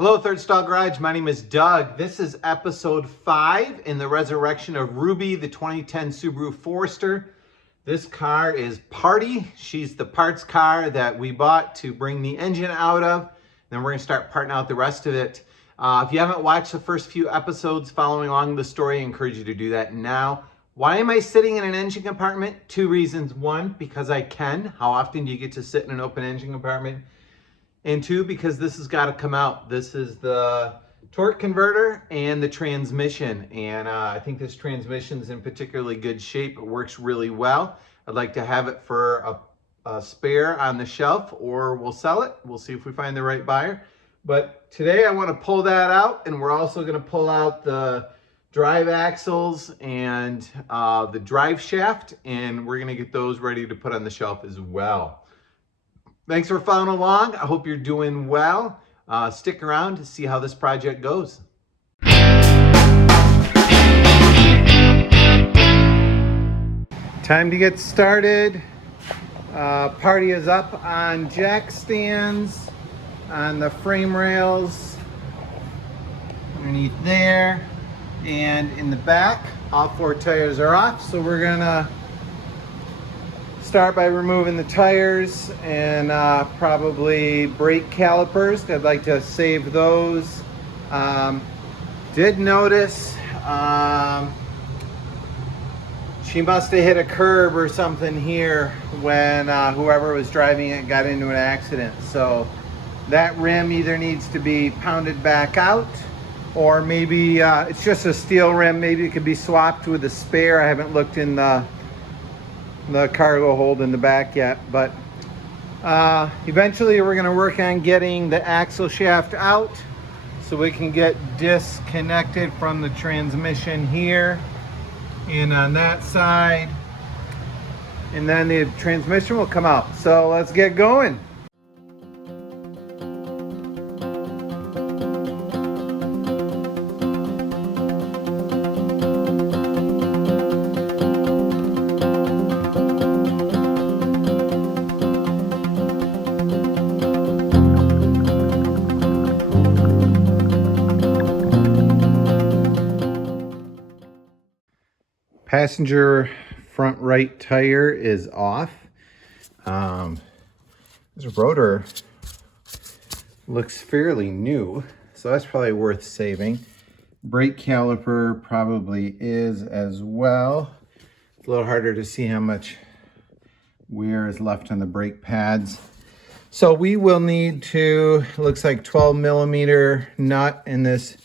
Hello, Third Stall Garage. My name is Doug. This is episode 5 in the resurrection of Ruby, the 2010 Subaru Forester. This car is Party. She's the parts car that we bought to bring the engine out of. Then we're going to start parting out the rest of it. If you haven't watched the first few episodes following along the story, I encourage you to do that now. Why am I sitting in an engine compartment? 2 reasons. 1, because I can. How often do you get to sit in an open engine compartment? And 2, because this has got to come out. This is the torque converter and the transmission. And I think this transmission is in particularly good shape. It works really well. I'd like to have it for a spare on the shelf, or we'll sell it. We'll see if we find the right buyer. But today I want to pull that out, and we're also going to pull out the drive axles and the drive shaft, and we're going to get those ready to put on the shelf as well. Thanks for following along. I hope you're doing well. Stick around to see how this project goes. Time to get started. Party is up on jack stands, on the frame rails, underneath there, and in the back. All 4 tires are off, so we're gonna start by removing the tires and probably brake calipers. I'd like to save those. Did notice she must have hit a curb or something here when whoever was driving it got into an accident. So that rim either needs to be pounded back out, or maybe it's just a steel rim. Maybe it could be swapped with a spare. I haven't looked in the cargo hold in the back yet, but eventually we're going to work on getting the axle shaft out so we can get disconnected from the transmission here and on that side, and then the transmission will come out. So let's get going. Passenger front right tire is off. This rotor looks fairly new, so that's probably worth saving. Brake caliper probably is as well. It's a little harder to see how much wear is left on the brake pads. So we will need to, looks like 12 millimeter nut, and this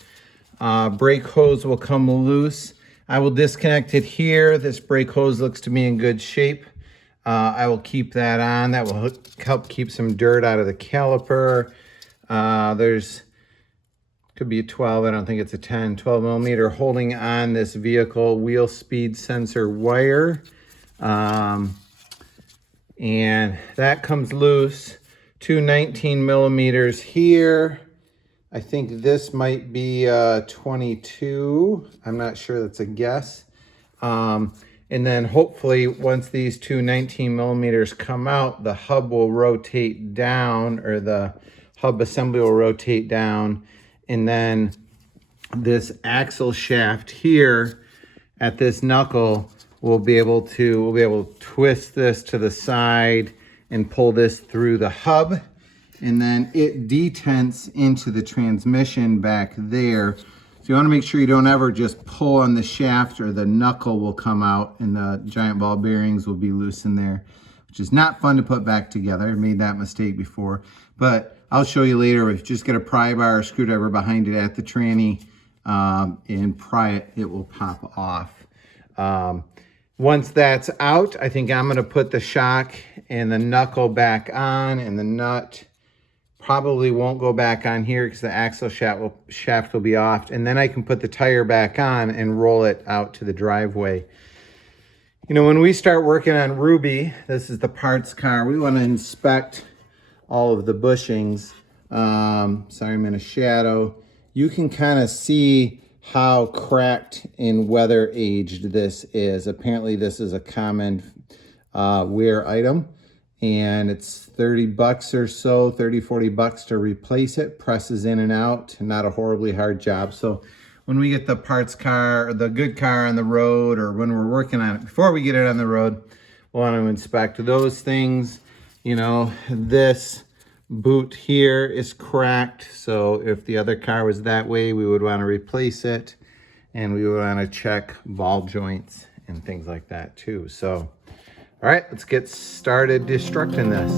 brake hose will come loose. I will disconnect it here. This brake hose looks to be in good shape. I will keep that on. That will help keep some dirt out of the caliper. Could be a 12, I don't think it's a 10, 12 millimeter holding on this vehicle wheel speed sensor wire. And that comes loose. 2 19 millimeters here. I think this might be 22. I'm not sure, that's a guess. And then hopefully once these 2 19 millimeters come out, the hub will rotate down, or the hub assembly will rotate down. And then this axle shaft here at this knuckle, we'll be able to twist this to the side and pull this through the hub. And then it detents into the transmission back there. So you want to make sure you don't ever just pull on the shaft, or the knuckle will come out and the giant ball bearings will be loose in there, which is not fun to put back together. I made that mistake before, but I'll show you later. If you just get a pry bar or screwdriver behind it at the tranny and pry it, it will pop off. Once that's out, I think I'm going to put the shock and the knuckle back on, and the nut probably won't go back on here because the axle shaft will be off, and then I can put the tire back on and roll it out to the driveway. You know, when we start working on Ruby, this is the parts car, we want to inspect all of the bushings. Sorry, I'm in a shadow. You can kind of see how cracked and weather aged this is. Apparently this is a common wear item. and it's 30 bucks or so, 30, 40 bucks to replace it. Presses in and out, not a horribly hard job. So when we get the parts car, or the good car on the road, or when we're working on it, before we get it on the road, we'll want to inspect those things. You know, this boot here is cracked, so if the other car was that way, we would want to replace it, and we would want to check ball joints and things like that too. So all right, let's get started destructing this.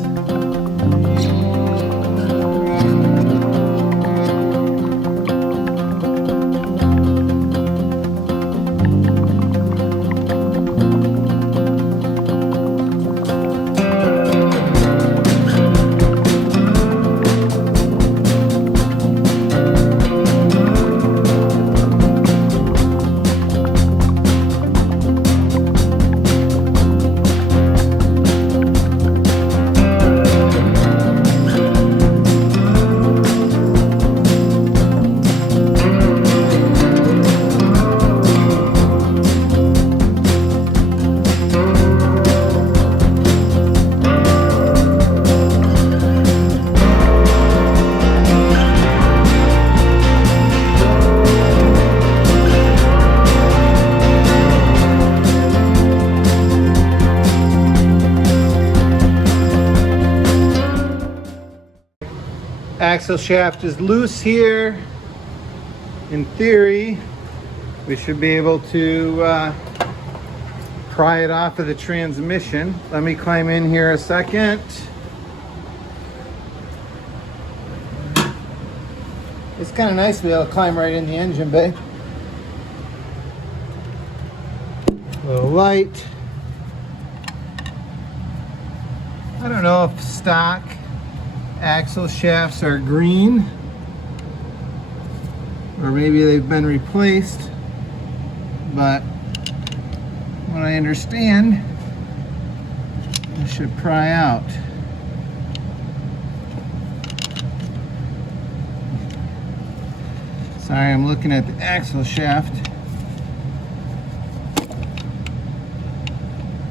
Axle shaft is loose here. In theory, we should be able to pry it off of the transmission. Let me climb in here a second. It's kind of nice to be able to climb right in the engine bay. A little light. I don't know if stock axle shafts are green, or maybe they've been replaced, but what I understand, this should pry out. Sorry, I'm looking at the axle shaft.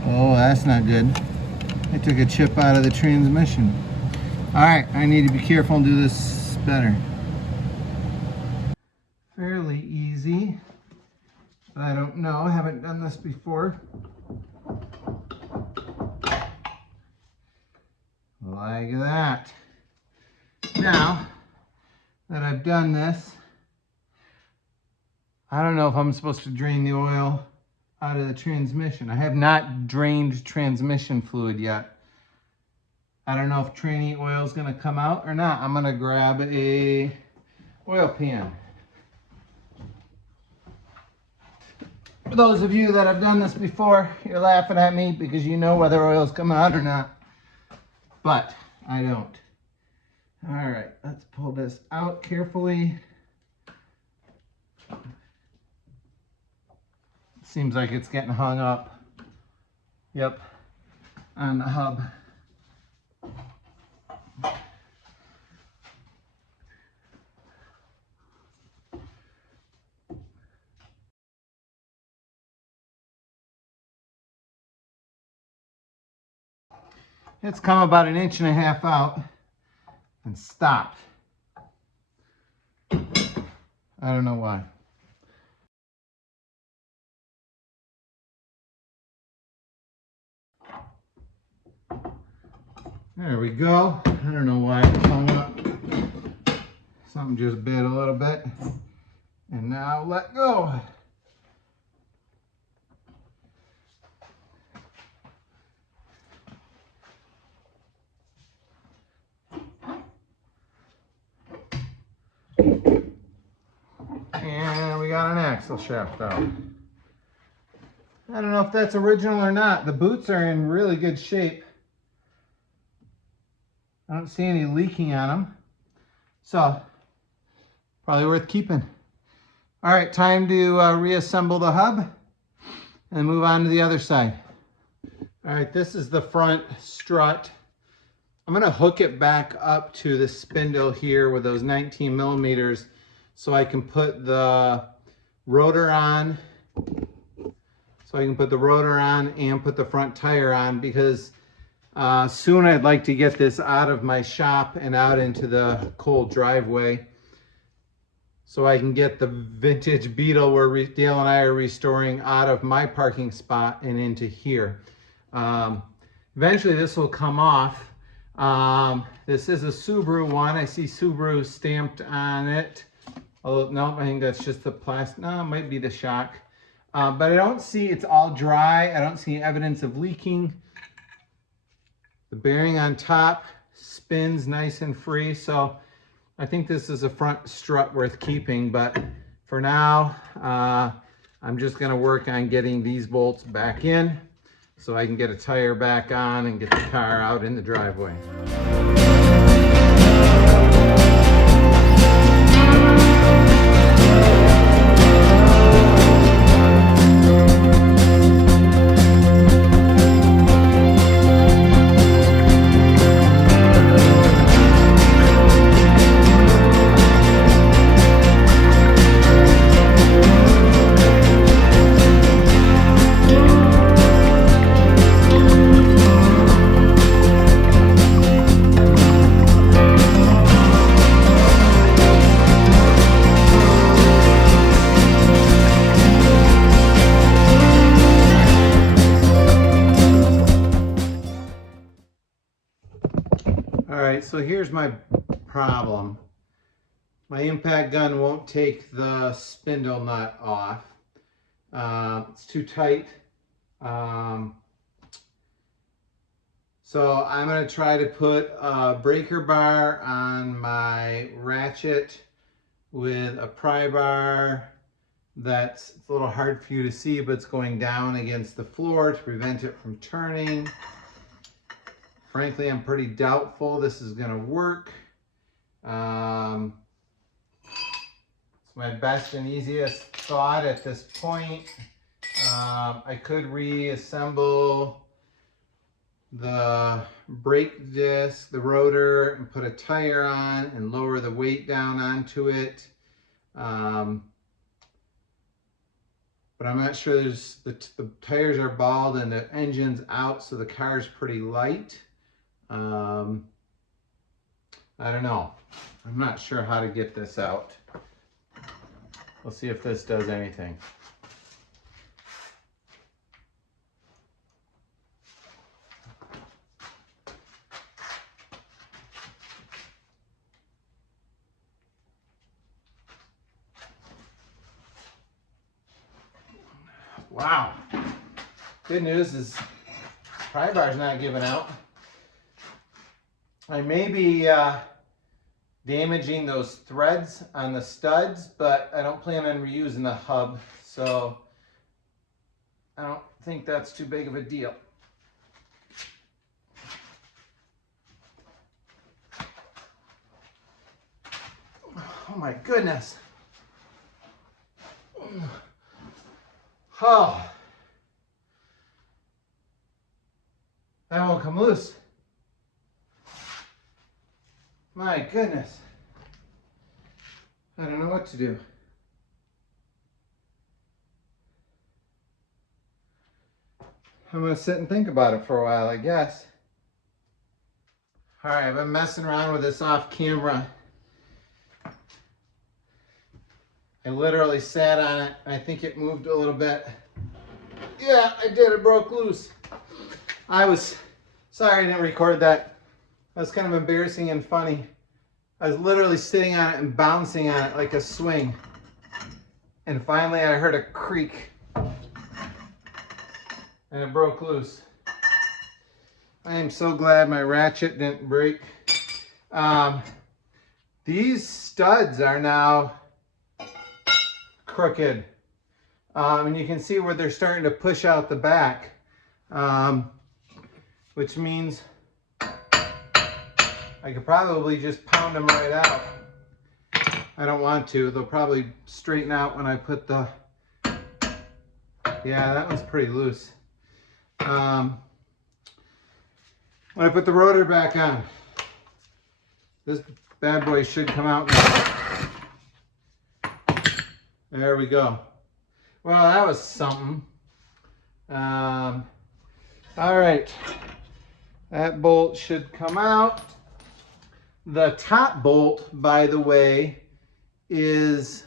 Oh, that's not good. I took a chip out of the transmission. All right, I need to be careful and do this better. Fairly easy. I don't know, I haven't done this before. Like that. Now that I've done this, I don't know if I'm supposed to drain the oil out of the transmission. I have not drained transmission fluid yet. I don't know if Tranny oil is going to come out or not. I'm going to grab a oil pan. For those of you that have done this before, you're laughing at me because you know whether oil is coming out or not. But I don't. All right, let's pull this out carefully. Seems like it's getting hung up. Yep, on the hub. It's come about 1.5 inches out and stopped. I don't know why. There we go. I don't know why it hung up. Something just bit a little bit. And now let go. And we got an axle shaft out. I don't know if that's original or not. The boots are in really good shape. I don't see any leaking on them. So, probably worth keeping. All right, time to reassemble the hub and move on to the other side. All right, this is the front strut. I'm gonna hook it back up to the spindle here with those 19 millimeters so I can put the rotor on. And put the front tire on, because Soon I'd like to get this out of my shop and out into the cold driveway so I can get the vintage Beetle where Dale and I are restoring out of my parking spot and into here. Eventually this will come off. This is a Subaru one. I see Subaru stamped on it. Oh, no, I think that's just the plastic. No, it might be the shock. But I don't see, it's all dry. I don't see evidence of leaking. The bearing on top spins nice and free. So I think this is a front strut worth keeping. But for now, I'm just going to work on getting these bolts back in so I can get a tire back on and get the car out in the driveway. So here's my problem. My impact gun won't take the spindle nut off. It's too tight. So I'm going to try to put a breaker bar on my ratchet with a pry bar that's a little hard for you to see, but it's going down against the floor to prevent it from turning. Frankly, I'm pretty doubtful this is going to work. It's my best and easiest thought at this point. I could reassemble the brake disc, the rotor, and put a tire on and lower the weight down onto it. But I'm not sure the tires are bald and the engine's out, so the car's pretty light. I don't know. I'm not sure how to get this out. We'll see if this does anything. Wow. Good news is pry bar's not giving out. I may be damaging those threads on the studs, but I don't plan on reusing the hub, so I don't think that's too big of a deal. Oh my goodness. Oh. That won't come loose. My goodness. I don't know what to do. I'm gonna sit and think about it for a while, I guess. All right, I've been messing around with this off camera. I literally sat on it. I think it moved a little bit. Yeah, I did. It broke loose. I was sorry I didn't record that. That was kind of embarrassing and funny. I was literally sitting on it and bouncing on it like a swing. And finally I heard a creak. And it broke loose. I am so glad my ratchet didn't break. These studs are now crooked. And you can see where they're starting to push out the back. Which means I could probably just pound them right out. I don't want to. They'll probably straighten out when I put the... Yeah, that one's pretty loose. When I put the rotor back on, this bad boy should come out now. There we go. Well, that was something. All right. That bolt should come out. The top bolt, by the way, it's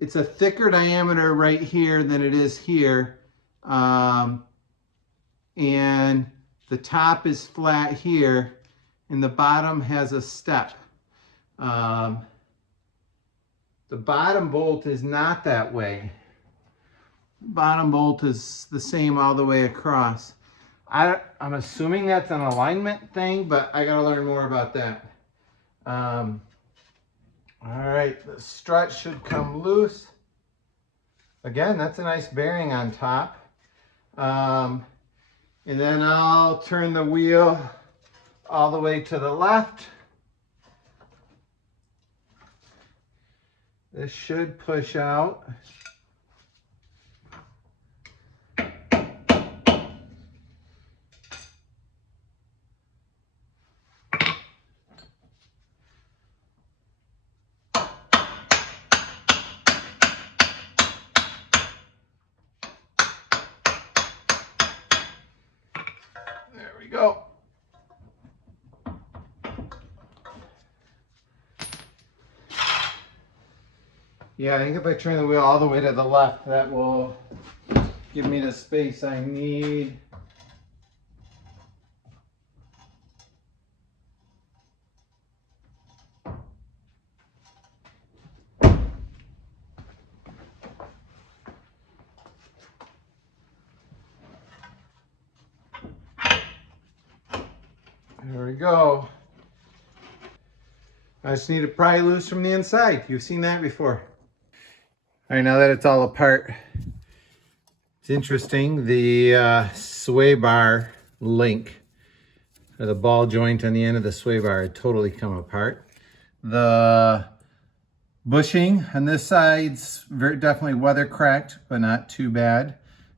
a thicker diameter right here than it is here. And the top is flat here, and the bottom has a step. The bottom bolt is not that way. Bottom bolt is the same all the way across. I'm assuming that's an alignment thing, but I gotta learn more about that. All right, the strut should come loose. Again, that's a nice bearing on top. And then I'll turn the wheel all the way to the left. This should push out. There we go. Yeah, I think if I turn the wheel all the way to the left, that will give me the space I need. There we go. I just need to pry loose from the inside. You've seen that before. All right, now that it's all apart, it's interesting. The sway bar link, or the ball joint on the end of the sway bar, had totally come apart. The bushing on this side's definitely weather cracked, but not too bad.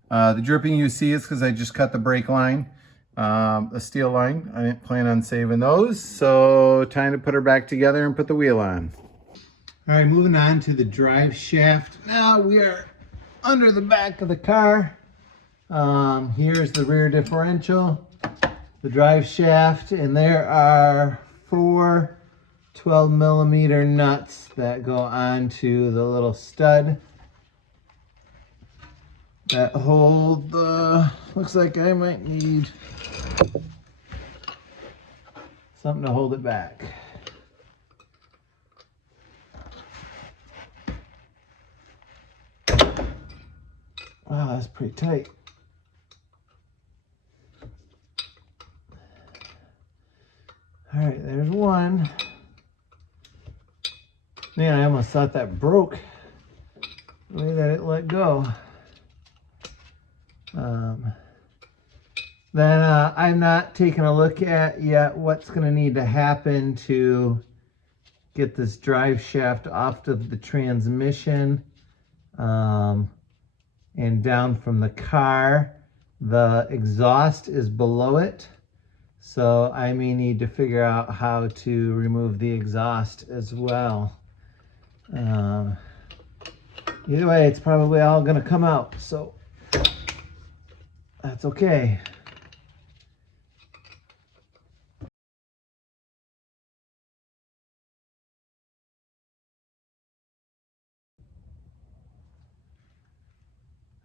The dripping you see is because I just cut the brake line, the steel line. I didn't plan on saving those, so time to put her back together and put the wheel on. All right, moving on to the drive shaft. Now we are under the back of the car. Here's the rear differential, the drive shaft, and there are 4 12mm nuts that go onto the little stud that hold the, looks like I might need something to hold it back. Wow, that's pretty tight. All right, there's one. Man, I almost thought that broke the way that it let go. Then I'm not taking a look at yet what's going to need to happen to get this drive shaft off of the transmission and down from the car. The exhaust is below it, so I may need to figure out how to remove the exhaust as well. Either way, it's probably all going to come out, so that's okay.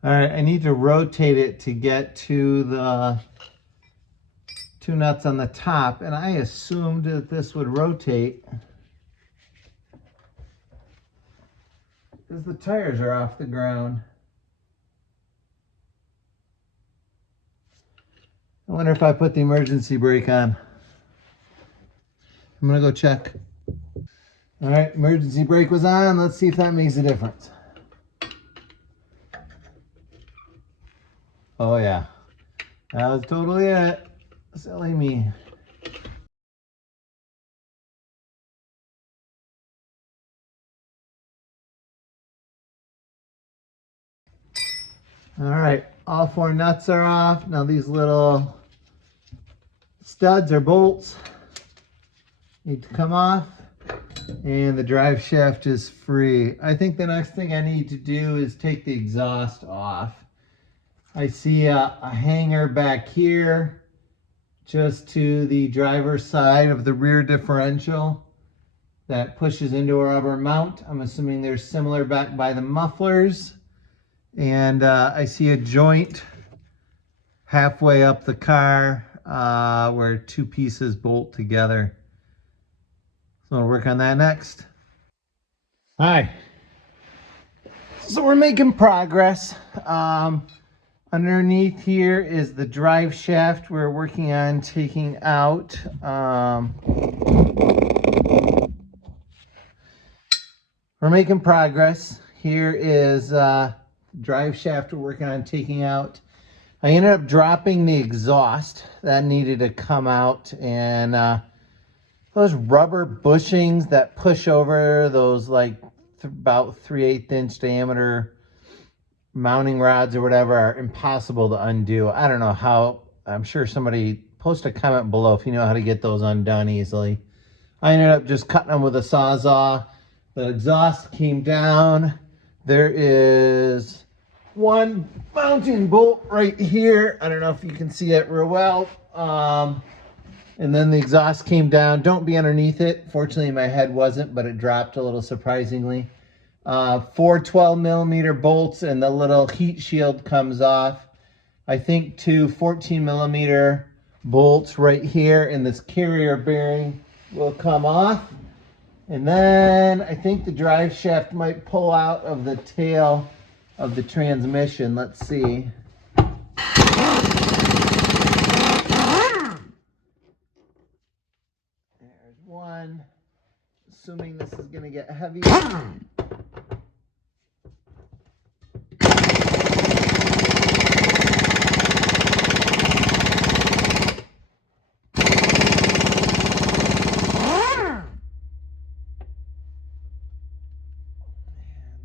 All right, I need to rotate it to get to the 2 nuts on the top, and I assumed that this would rotate because the tires are off the ground. I wonder if I put the emergency brake on. I'm gonna go check. All right, emergency brake was on. Let's see if that makes a difference. Oh yeah, that was totally it. Silly me. All right, all 4 nuts are off. Now these little studs or bolts need to come off, and the drive shaft is free. I think the next thing I need to do is take the exhaust off. I see a hanger back here just to the driver's side of the rear differential that pushes into a rubber mount. I'm assuming they're similar back by the mufflers. And I see a joint halfway up the car where two pieces bolt together. So I'll work on that next. Hi. So we're making progress. Underneath here is the drive shaft we're working on taking out. We're making progress. Here is drive shaft we're working on taking out. I ended up dropping the exhaust. That needed to come out, and those rubber bushings that push over those like about 3/8 inch diameter mounting rods or whatever are impossible to undo. I don't know how. I'm sure somebody post a comment below if you know how to get those undone easily. I ended up just cutting them with a Sawzall. The exhaust came down. There is one mounting bolt right here. I don't know if you can see it real well. And then the exhaust came down. Don't be underneath it. Fortunately, my head wasn't, but it dropped a little surprisingly. 4 12-millimeter bolts, and the little heat shield comes off. I think 2 14-millimeter bolts right here in this carrier bearing will come off. And then I think the drive shaft might pull out of the tail of the transmission. Let's see. There's one. Assuming this is going to get heavy. And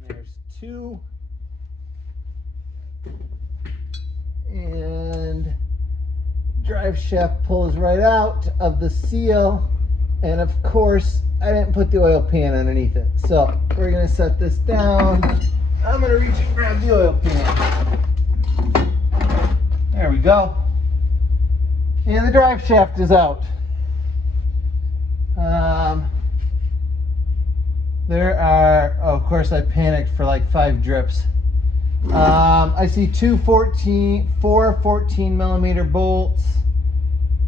there's two. And drive shaft pulls right out of the seal. And of course, I didn't put the oil pan underneath it. So we're going to set this down. I'm going to reach and grab the oil pan. There we go. And the drive shaft is out. There are, oh, of course I panicked for like 5 drips. I see 4 14-millimeter bolts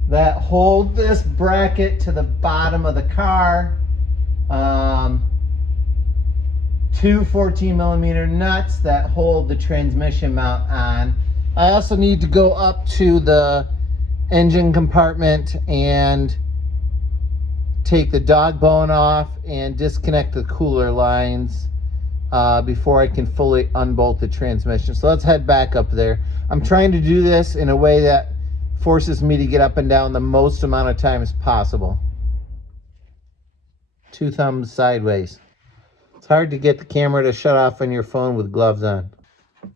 that hold this bracket to the bottom of the car. 2 14-millimeter nuts that hold the transmission mount on. I also need to go up to the engine compartment and take the dog bone off and disconnect the cooler lines before I can fully unbolt the transmission. So let's head back up there. I'm trying to do this in a way that forces me to get up and down the most amount of times possible. 2 thumbs sideways. It's hard to get the camera to shut off on your phone with gloves on.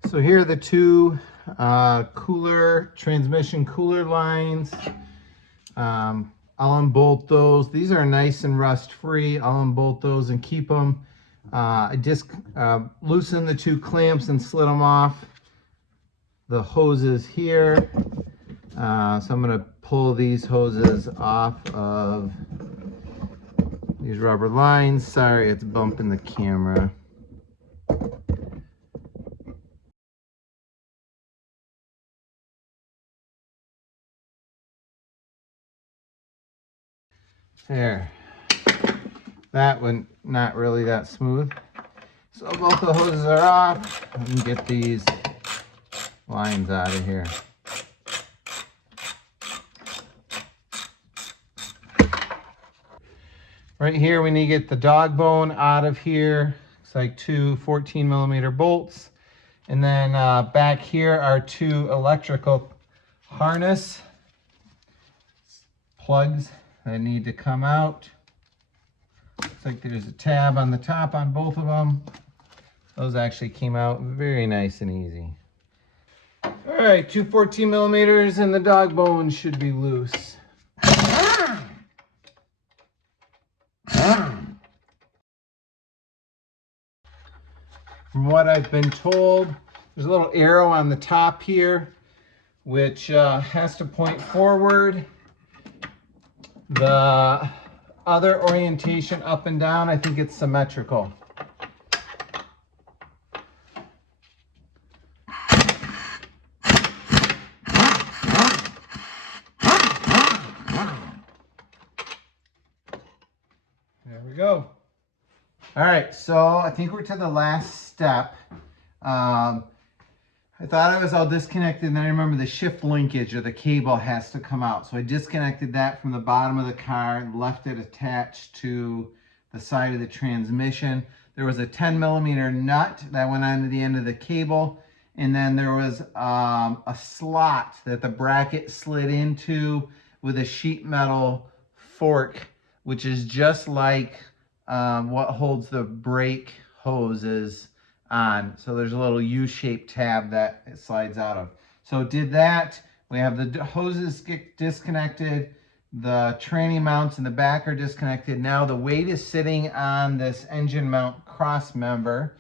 So here are the 2 transmission cooler lines. I'll unbolt those. These are nice and rust free. I'll unbolt those and keep them. I just loosened the 2 clamps and slid them off the hoses here. So I'm going to pull these hoses off of these rubber lines. Sorry, it's bumping the camera. There. That one, not really that smooth. So both the hoses are off. I can get these lines out of here. Right here, we need to get the dog bone out of here. It's like 2 14-millimeter bolts. And then back here are 2 electrical harness plugs that need to come out. Looks like there's a tab on the top on both of them. Those actually came out very nice and easy. All right, 2 14-millimeters and the dog bone should be loose. From what I've been told, There's a little arrow on the top here, which has to point forward. The other orientation up and down, I think it's symmetrical. There we go. All right, so I think we're to the last step. I thought I was all disconnected, and then I remember the shift linkage or the cable has to come out. So I disconnected that from the bottom of the car and left it attached to the side of the transmission. There was a 10mm nut that went onto the end of the cable, and then there was a slot that the bracket slid into with a sheet metal fork, which is just like what holds the brake hoses on. So there's a little U-shaped tab that it slides out of. So did that. We have the hoses disconnected. The tranny mounts in the back are disconnected. Now the weight is sitting on this engine mount cross member.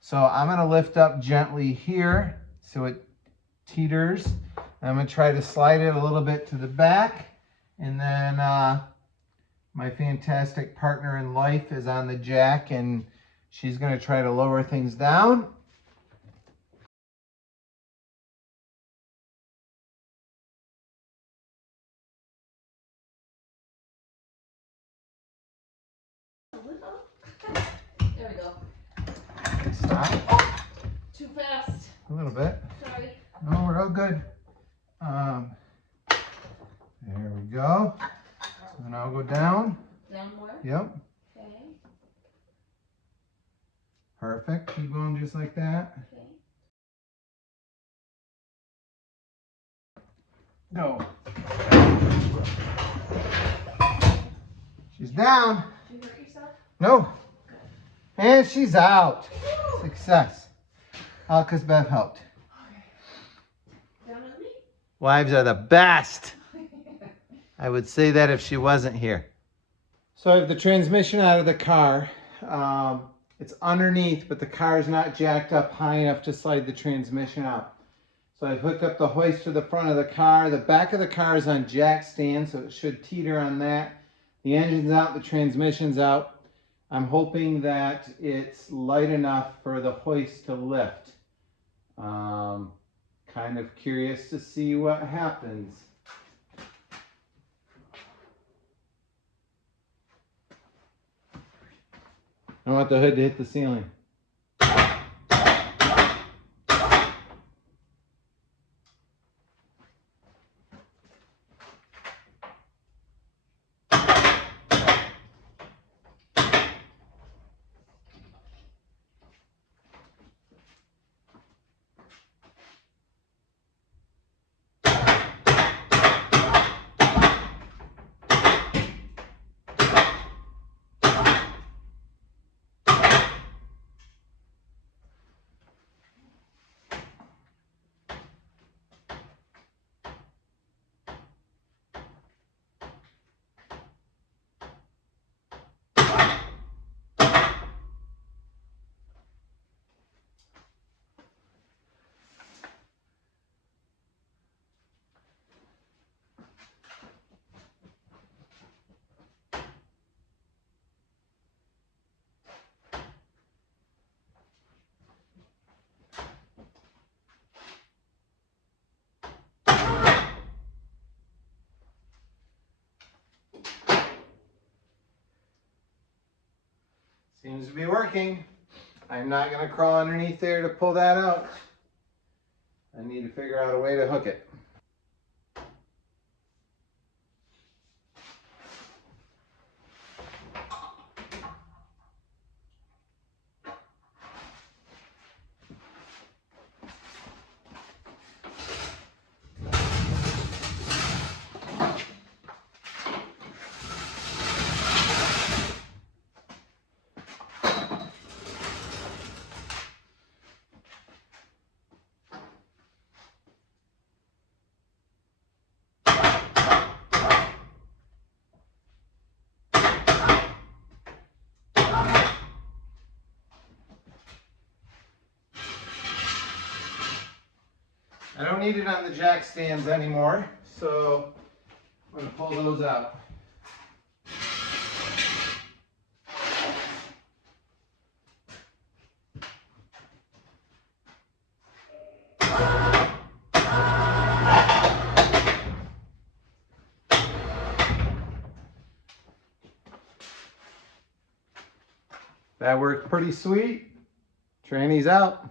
So I'm going to lift up gently here so it teeters. I'm going to try to slide it a little bit to the back. And then my fantastic partner in life is on the jack, and she's going to try to lower things down. There we go. Stop. Oh, too fast. A little bit. Sorry. No, we're all good. There we go. So now I'll go down. Down more? Yep. Okay. Perfect. Keep going just like that. Okay. Go. She's down. Did you hurt yourself? No. And she's out. Success. All because Bev helped. Okay. Down with me? Wives are the best. I would say that if she wasn't here. So I have the transmission out of the car. It's underneath, but the car is not jacked up high enough to slide the transmission out. So I've hooked up the hoist to the front of the car. The back of the car is on jack stand, so it should teeter on that. The engine's out, the transmission's out. I'm hoping that it's light enough for the hoist to lift. Kind of curious to see what happens. I want the hood to hit the ceiling. Seems to be working. I'm not going to crawl underneath there to pull that out. I need to figure out a way to hook it. I don't need it on the jack stands anymore, so I'm going to pull those out. That worked pretty sweet. Tranny's out.